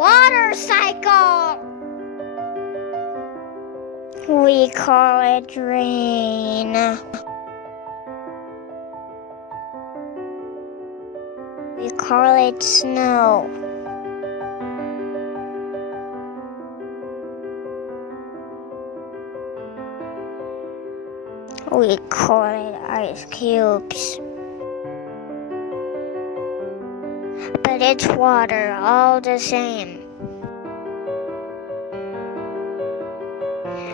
Water cycle. We call it rain. We call it snow. We call it ice cubes. But it's water all the same.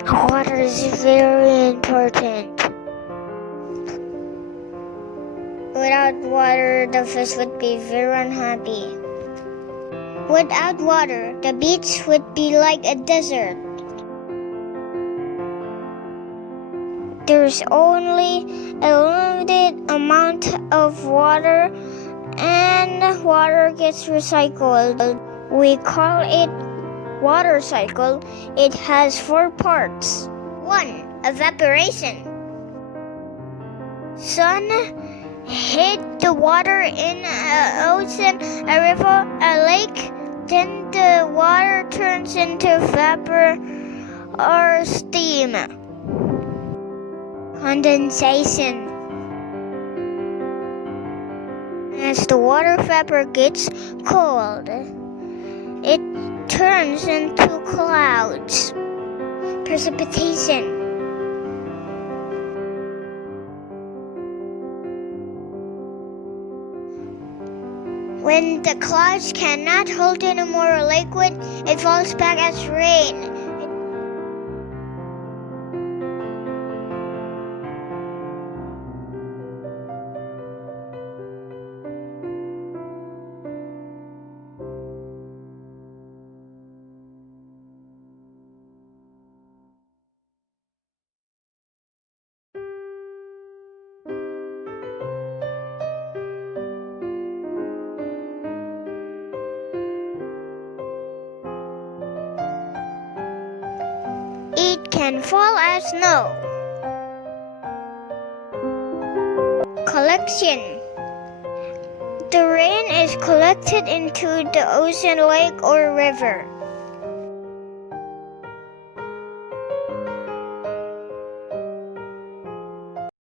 Water is very important. Without water, the fish would be very unhappy. Without water, the beach would be like a desert. There's only a limited amount of water, and water gets recycled. We call it water cycle. It has 4 parts. 1. Evaporation. Sun hit the water in an ocean, a river, a lake. Then the water turns into vapor or steam. Condensation. As the water vapor gets cold, it turns into clouds. Precipitation. When the clouds cannot hold any more liquid, it falls back as rain. It can fall as snow. Collection. The rain is collected into the ocean, lake, or river.